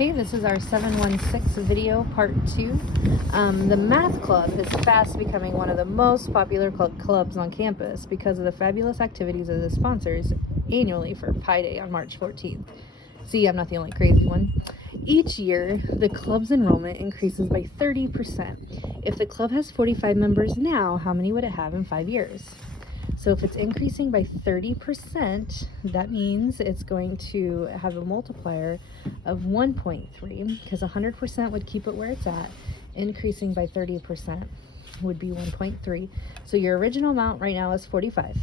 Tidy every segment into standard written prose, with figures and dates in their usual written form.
Okay, this is our 716 video part 2. The math club is fast becoming one of the most popular clubs on campus because of the fabulous activities of the sponsors annually for Pi Day on March 14th. See, I'm not the only crazy one. Each year, the club's enrollment increases by 30%. If the club has 45 members now, how many would it have in 5 years? So if it's increasing by 30%, that means it's going to have a multiplier of 1.3, because 100% would keep it where it's at. Increasing by 30% would be 1.3. So your original amount right now is 45.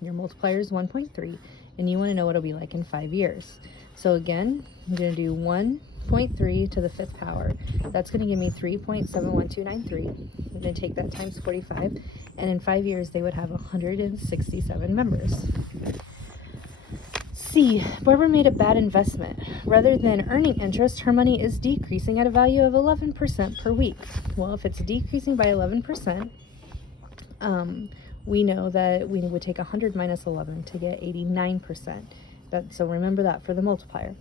Your multiplier is 1.3, and you want to know what it'll be like in 5 years. So again, I'm going to do 1.3 to the 5th power. That's going to give me 3.71293. I'm going to take that times 45, and in 5 years they would have 167 members. C. Barbara made a bad investment. Rather than earning interest, her money is decreasing at a value of 11% per week. Well, if it's decreasing by 11%, we know that we would take 100 minus 11 to get 89%. So remember that for the multiplier.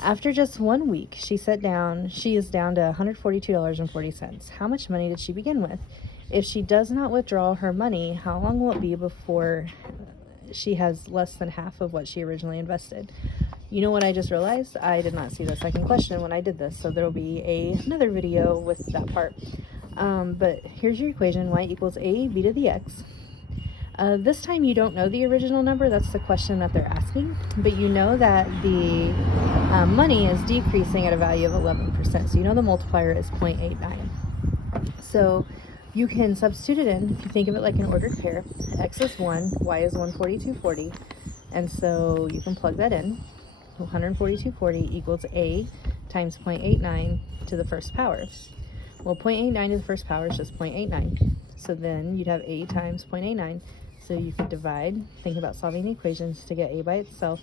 After just 1 week, she is down to $142.40. How much money did she begin with? If she does not withdraw her money, how long will it be before she has less than half of what she originally invested? You know what I just realized? I did not see the second question when I did this, so there will be another video with that part. But here's your equation: y equals a b to the x. This time you don't know the original number. That's the question that they're asking, but you know that the money is decreasing at a value of 11%, so you know the multiplier is 0.89. So you can substitute it in. If you think of it like an ordered pair, x is 1, y is 142.40, and so you can plug that in. 142.40 equals a times 0.89 to the first power. Well, 0.89 to the first power is just 0.89, so then you'd have a times 0.89. So you could divide, think about solving the equations to get a by itself,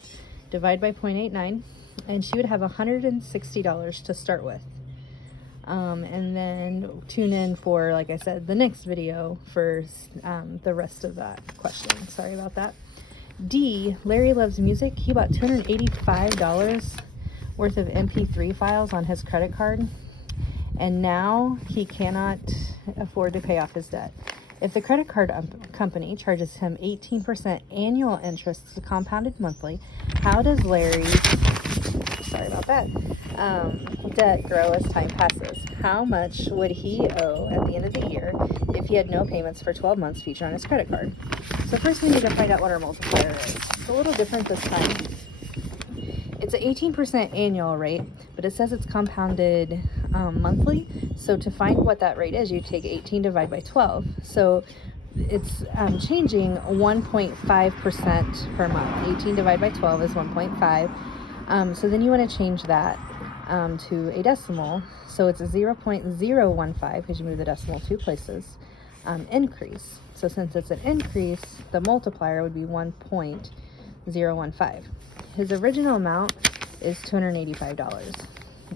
divide by 0.89, and she would have $160 to start with. And then tune in for, like I said, the next video for the rest of that question. Sorry about that. D, Larry loves music. He bought $285 worth of MP3 files on his credit card, and now he cannot afford to pay off his debt. If the credit card company charges him 18% annual interest compounded monthly, how does Larry's, debt grow as time passes? How much would he owe at the end of the year if he had no payments for 12 months featured on his credit card? So first we need to find out what our multiplier is. It's a little different this time. It's an 18% annual rate, but it says it's compounded monthly. So to find what that rate is, you take 18 divided by 12. So it's changing 1.5% per month. 18 divided by 12 is 1.5. So then you want to change that to a decimal. So it's a 0.015, because you move the decimal 2 places, increase. So since it's an increase, the multiplier would be 1.015. His original amount is $285.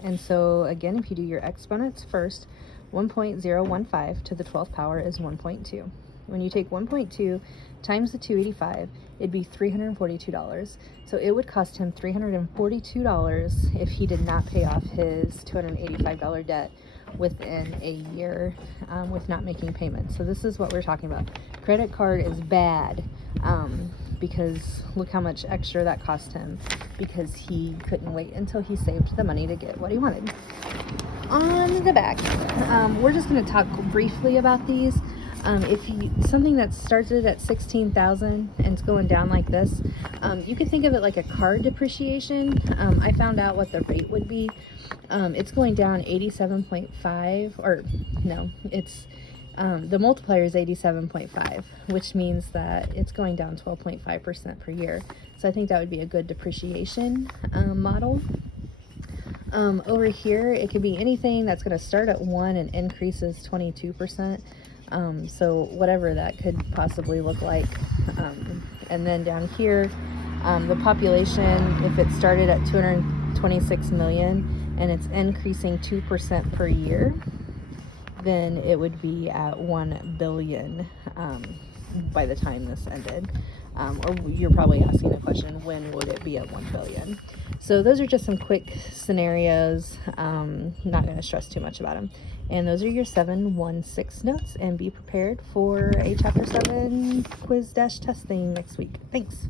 And so again, if you do your exponents first, 1.015 to the 12th power is 1.2. When you take 1.2 times the 285, it'd be $342. So it would cost him $342 if he did not pay off his $285 debt within a year with not making payments. So this is what we're talking about. Credit card is bad because look how much extra that cost him, because he couldn't wait until he saved the money to get what he wanted. On the back, we're just going to talk briefly about these. If something that started at $16,000 and it's going down like this, you could think of it like a card depreciation. I found out what the rate would be. It's going down 87.5, or no, it's the multiplier is 87.5, which means that it's going down 12.5% per year. So I think that would be a good depreciation model. Over here, it could be anything that's going to start at 1 and increases 22%. So whatever that could possibly look like. And then down here, the population, if it started at 226 million and it's increasing 2% per year, then it would be at 1 billion by the time this ended. Or you're probably asking the question, when would it be at 1 trillion? So those are just some quick scenarios. Not going to stress too much about them. And those are your 716 notes, and be prepared for a chapter 7 quiz-testing next week. Thanks.